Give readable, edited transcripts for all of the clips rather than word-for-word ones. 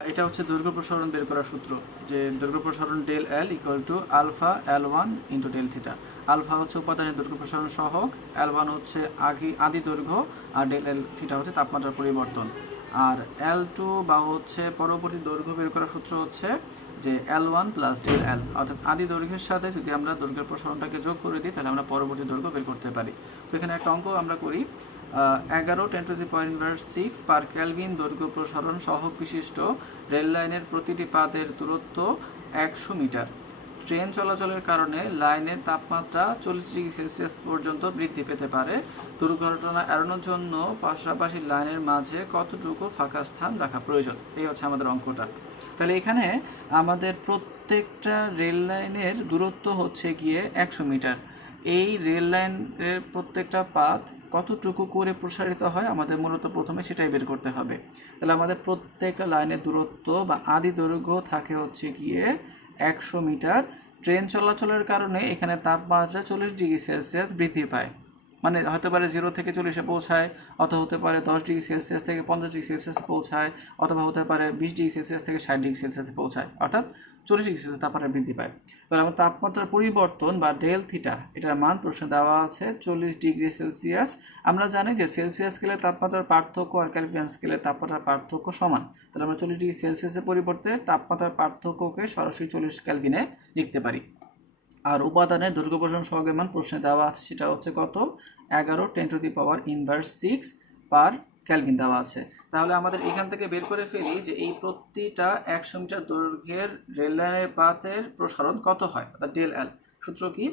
এটা হচ্ছে দৈর্ঘ্য প্রসারণ বের করার সূত্র, যে দৈর্ঘ্য প্রসারণ del L equal to alpha L one into del theta. Alpha হচ্ছে উপাদানের দৈর্ঘ্য প্রসারণ সহগ, এল ওয়ান হচ্ছে আদি দৈর্ঘ্য, আর ডেল এল থিটা হচ্ছে তাপমাত্রার পরিবর্তন। আর এল টু বা হচ্ছে পরবর্তী দৈর্ঘ্য বের করার সূত্র হচ্ছে যে L one plus del L, অর্থাৎ আদি দৈর্ঘ্যের সাথে যদি আমরা দৈর্ঘ্যের প্রসারণটাকে যোগ করে দিই তাহলে আমরা পরবর্তী দৈর্ঘ্য বের করতে পারি। তো এখানে একটা অঙ্ক আমরা করি। 11 × 10⁻⁶ পার কেলভিন দৈর্ঘ্য প্রসারণ সহগ বিশিষ্ট রেল লাইনের প্রতিটি পাতের দূরত্ব 100 মিটার। ট্রেন চলাচলের কারণে লাইনের তাপমাত্রা 40°C পর্যন্ত বৃদ্ধি পেতে পারে। দুর্ঘটনা এড়ানোর জন্য পাশাপাশি লাইনের মাঝে কতটুকু ফাঁকা স্থান রাখা প্রয়োজন? এই হচ্ছে আমাদের অঙ্কটা। তাহলে এখানে আমাদের প্রত্যেকটা রেল লাইনের দূরত্ব হচ্ছে গিয়ে 100 মিটার। এই রেল লাইনের প্রত্যেকটা পাত কতটুকু করে প্রসারিত হয় আমাদের মূলত প্রথমে সেটাই বের করতে হবে। তাহলে আমাদের প্রত্যেকটা লাইনের দূরত্ব বা আদি দৈর্ঘ্য থাকে হচ্ছে গিয়ে 100 মিটার। ট্রেন চলাচলের কারণে এখানে তাপমাত্রা 40°C বৃদ্ধি পায়, মানে হতে পারে 0 থেকে 40-এ পৌঁছায়, অথবা হতে পারে 10°C থেকে 50°C পৌঁছায়, অথবা হতে পারে 20°C থেকে 60°C পৌঁছায়, অর্থাৎ 40°C তাপমাত্রা বৃদ্ধি পায়। তাহলে আমার তাপমাত্রার পরিবর্তন বা ডেল থিটা এটার মান প্রশ্নে দেওয়া আছে 40°C। আমরা জানি যে সেলসিয়াস স্কেলে তাপমাত্রার পার্থক্য আর ক্যালভিন স্কেলে তাপমাত্রার পার্থক্য সমান। তাহলে আমরা 40°C পরিবর্তে তাপমাত্রার পার্থক্যকে সরাসরি 40 ক্যালভিনে লিখতে পারি। আর উপাদানের দৈর্ঘ্য প্রসারণ সহগের মান প্রশ্নে দেওয়া আছে, সেটা হচ্ছে কত? 11 × 10⁻⁻⁶ পার কেলভিন দেওয়া আছে। তাহলে আমাদের এখান থেকে বের করে ফেলি যে এই প্রতিটা 100 মিটার দৈর্ঘ্যের রেল লাইনের পাতের প্রসারণ কত হয়, অর্থাৎ ডেল এল। সূত্র কি?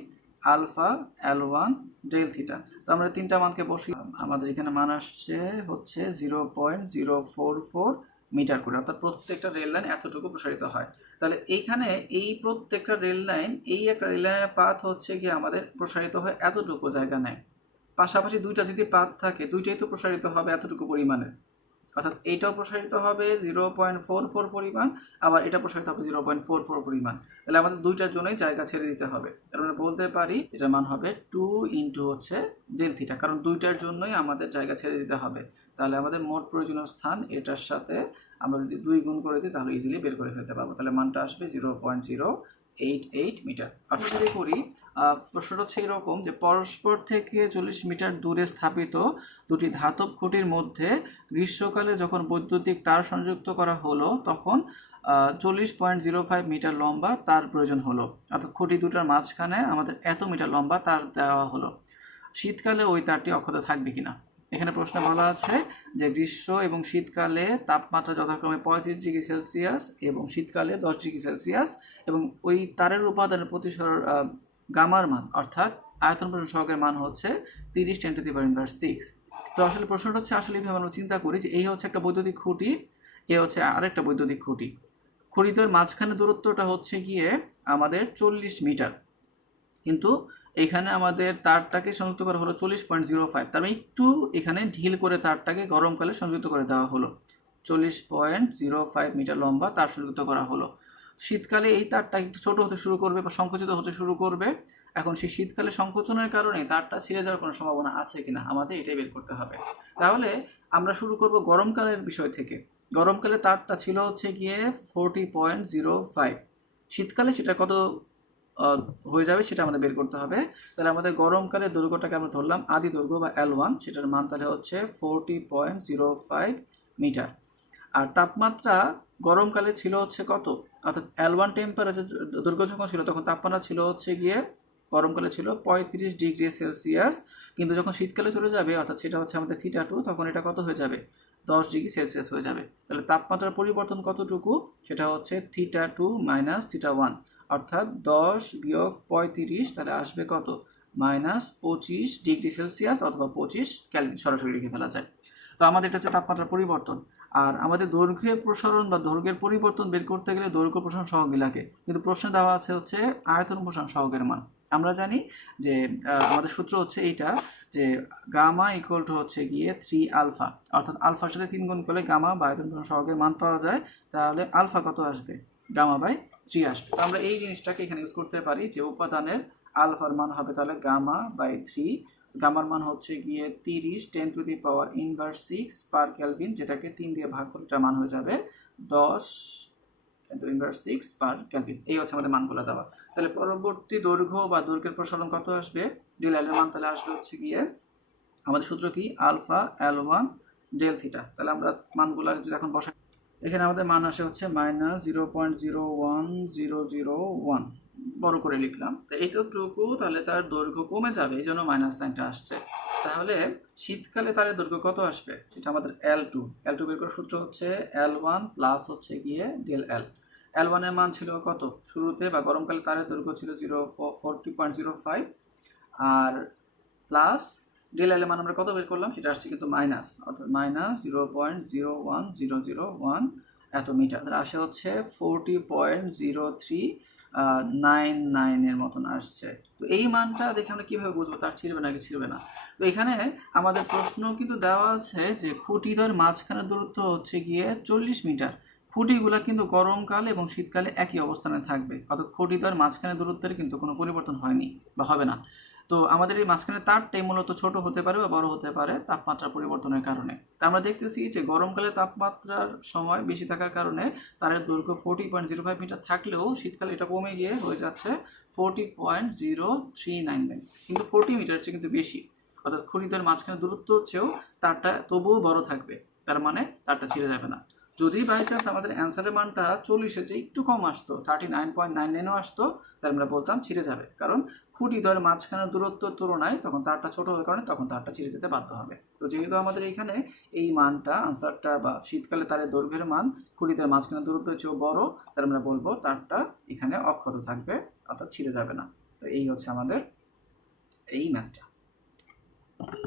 Alpha L one del theta. তো আমরা তিনটা মানকে বসি, আমাদের এখানে মান আসছে হচ্ছে 0.044 মিটার করে, অর্থাৎ প্রত্যেকটা রেল লাইন এতটুকু প্রসারিত হয়। তাহলে এইখানে এই প্রত্যেকটা রেল লাইন, এই একটা রেল লাইনের পাথ হচ্ছে গিয়ে আমাদের প্রসারিত হয় এতটুকু জায়গা নেয়। পাশাপাশি দুইটা যদি পাথ থাকে দুইটাই তো প্রসারিত হবে এতটুকু পরিমাণে, অর্থাৎ এইটাও প্রসারিত হবে 0.44 পরিমাণ, আবার এটা প্রসারিত হবে 0.44 পরিমাণ। তাহলে আমাদের দুইটার জন্যই জায়গা ছেড়ে দিতে হবে। তাহলে আমরা বলতে পারি এটার মান হবে 2 ইন্টু হচ্ছে ডেল থিটা, কারণ দুইটার জন্যই আমাদের জায়গা ছেড়ে দিতে হবে। তাহলে আমাদের মোট প্রয়োজনীয় স্থান এটার সাথে আমরা যদি 2 গুণ করে দিই তাহলে ইজিলি বের করে ফেলতে পারবো। তাহলে মানটা আসবে 0.088 মিটার। অর্থাৎ যদি করি প্রশ্নটা হচ্ছে এরকম যে পরস্পর থেকে 40 মিটার দূরে স্থাপিত দুটি ধাতব খুঁটির মধ্যে গ্রীষ্মকালে যখন বৈদ্যুতিক তার সংযুক্ত করা হলো তখন 40.05 মিটার লম্বা তার প্রয়োজন হলো, অর্থাৎ খুঁটি দুটার মাঝখানে আমাদের এত মিটার লম্বা তার দেওয়া হলো। শীতকালে ওই তারটি অক্ষত থাকবে কিনা? এখানে প্রশ্ন বলা আছে যে গ্রীষ্ম এবং শীতকালে তাপমাত্রা যথাক্রমে 35°C এবং শীতকালে 10°C, এবং ওই তারের উপাদানের প্রতিসর গামার মান অর্থাৎ আয়তন প্রসারণ সহগের মান হচ্ছে 30 × 10⁻⁶। তো আসলে প্রশ্নটা হচ্ছে আসলে এইভাবে আমরা চিন্তা করি যে এই হচ্ছে একটা বৈদ্যুতিক খুঁটি, এ হচ্ছে আরেকটা বৈদ্যুতিক খুঁটি। খুঁটিদের মাঝখানে দূরত্বটা হচ্ছে গিয়ে আমাদের 40 মিটার, কিন্তু এখানে আমাদের তারটাকে সংযুক্ত করা হলো 40.05, তার মানে একটু এখানে ঢিল করে তারটাকে গরমকালে সংযুক্ত করে দেওয়া হলো। 40.05 মিটার লম্বা তার সংযুক্ত করা হলো। শীতকালে এই তারটা একটু ছোট হতে শুরু করবে বা সংকুচিত হতে শুরু করবে। এখন সেই শীতকালে সংকোচনের কারণে তারটা ছিঁড়ে যাওয়ার কোনো সম্ভাবনা আছে কিনা আমাদের এটাই বের করতে হবে। তাহলে আমরা শুরু করব গরমকালের বিষয় থেকে। গরমকালে তারটা ছিল হচ্ছে গিয়ে 40.05, শীতকালে সেটা কত হয়ে যাবে সেটা আমাদের বের করতে হবে। তাহলে আমাদের গরমকালে দৈর্ঘ্যটাকে আমরা ধরলাম আদি দৈর্ঘ্য বা L1, সেটার মান তাহলে হচ্ছে 40.05 মিটার। আর তাপমাত্রা গরমকালে ছিল হচ্ছে কত, অর্থাৎ L1 টেম্পারেচার দৈর্ঘ্য যখন ছিল তখন তাপমাত্রা ছিল হচ্ছে গিয়ে গরমকালে ছিল 35°C, কিন্তু যখন শীতকালে চলে যাবে অর্থাৎ সেটা হচ্ছে আমাদের θ2, তখন এটা কত হয়ে যাবে? 10°C হয়ে যাবে। তাহলে তাপমাত্রার পরিবর্তন কতটুকু? সেটা হচ্ছে θ2 - θ1, অর্থাৎ 10 - 35, তাহলে আসবে কত? -25°C অথবা 25 কেলভিন, সরাসরি লিখে ফেলা যায়। তো আমাদের এটা হচ্ছে তাপমাত্রার পরিবর্তন। আর আমাদের দৈর্ঘ্যের প্রসারণ বা দৈর্ঘ্যের পরিবর্তন বের করতে গেলে দৈর্ঘ্য প্রসারণ সহগই লাগে, কিন্তু প্রশ্নে দেওয়া আছে হচ্ছে আয়তন প্রসারণ সহগের মান। আমরা জানি যে আমাদের সূত্র হচ্ছে এইটা, যে গামা ইকুয়াল টু হচ্ছে গিয়ে 3 আলফা, অর্থাৎ আলফার সাথে 3 গুণ করলে গামা বা আয়তন প্রসারণ সহগের মান পাওয়া যায়। তাহলে আলফা কত আসবে? গামা বাই 3 আসবে। তো আমরা এই জিনিসটাকে এখানে ইউজ করতে পারি যে উপাদানের আলফার মান হবে তাহলে গামা বাই 3। গামার মান হচ্ছে গিয়ে 30 × 10⁻⁻⁶ পার কেলভিন, যেটাকে 3 দিয়ে ভাগ করলে এটার মান হয়ে যাবে 10⁻⁶ পার কেলভিন। এই হচ্ছে আমাদের মানগুলো দেওয়া। তাহলে পরবর্তী দৈর্ঘ্য বা দৈর্ঘ্যের প্রসারণ কত আসবে, ডেল এল এর মান তাহলে আসবে হচ্ছে গিয়ে আমাদের সূত্র কি আলফা L1 ডেল থিটা। তাহলে আমরা মানগুলো যদি এখন বসাই, এখানে আমাদের মান আসে হচ্ছে -0.01001 বড় করে লিখলাম। তো এইটুকু তাহলে তার দৈর্ঘ্য কমে যাবে, এই জন্য মাইনাস সাইনটা আসছে। তাহলে শীতকালে তার দৈর্ঘ্য কত আসবে, সেটা আমাদের L2 বের করার সূত্র হচ্ছে L1 প্লাস হচ্ছে গিয়ে ডেল এল। L1 এর মান ছিল কত শুরুতে, বা গরমকালে তারের দৈর্ঘ্য ছিল 40.05, আর প্লাস ডেল এল এর মান আমরা কত বের করলাম, সেটা আসছে কিন্তু মাইনাস, অর্থাৎ -0.01001 এত মিটার। আসে হচ্ছে 40.0399 এর মতন আসছে। তো এই মানটা দেখে আমরা কিভাবে বুঝবো তার ছিঁড়বে নাকি ছিঁড়বে না। তো এখানে আমাদের প্রশ্ন কিন্তু দেওয়া আছে যে খুঁটিদ্বয়ের মাঝখানের দূরত্ব হচ্ছে গিয়ে 40 মিটার। খুঁটিগুলা কিন্তু গরমকাল এবং শীতকালে একই অবস্থানে থাকবে, অর্থাৎ খুঁটিদ্বয়ের মাঝখানের দূরত্বের কিন্তু কোনো পরিবর্তন হয়নি বা হবে না। তো আমাদের এই মাঝখানে তারটাই মূলত ছোট হতে পারে বা বড় হতে পারে তাপমাত্রা পরিবর্তনের কারণে। তো আমরা দেখতেছি যে গরমকালে তাপমাত্রার সময় বেশি থাকার কারণে তারের দৈর্ঘ্য 40.05 মিটার থাকলেও শীতকালে এটা কমে গিয়ে হয়ে যাচ্ছে 40.0399, কিন্তু 40 মিটার চেয়ে কিন্তু বেশি, অর্থাৎ খুঁটিদ্বয়ের মাঝখানে দূরত্ব হচ্ছেও তারটা তবুও বড় থাকবে, তার মানে তারটা ছিঁড়ে যাবে না। যদি বাই চান্স আমাদের অ্যান্সারের মানটা 40-এর চেয়ে একটু কম আসতো, 39.99ও আসতো, তাহলে আমরা বলতাম ছিঁড়ে যাবে, কারণ খুঁটিদ্বয়ের মাঝখানের দূরত্বের তুলনায় তখন তারটা ছোট হওয়ার কারণে তখন তারটা ছিঁড়ে যেতে বাধ্য হবে। তো যেহেতু আমাদের এখানে এই মানটা আনসারটা বা শীতকালে তারের দৈর্ঘ্যের মান খুঁটিদ্বয়ের মাঝখানের দূরত্বের চেয়েও বড়, তাহলে আমরা বলবো তারটা এখানে অক্ষত থাকবে, অর্থাৎ ছিঁড়ে যাবে না। তো এই হচ্ছে আমাদের এই ম্যাথটা।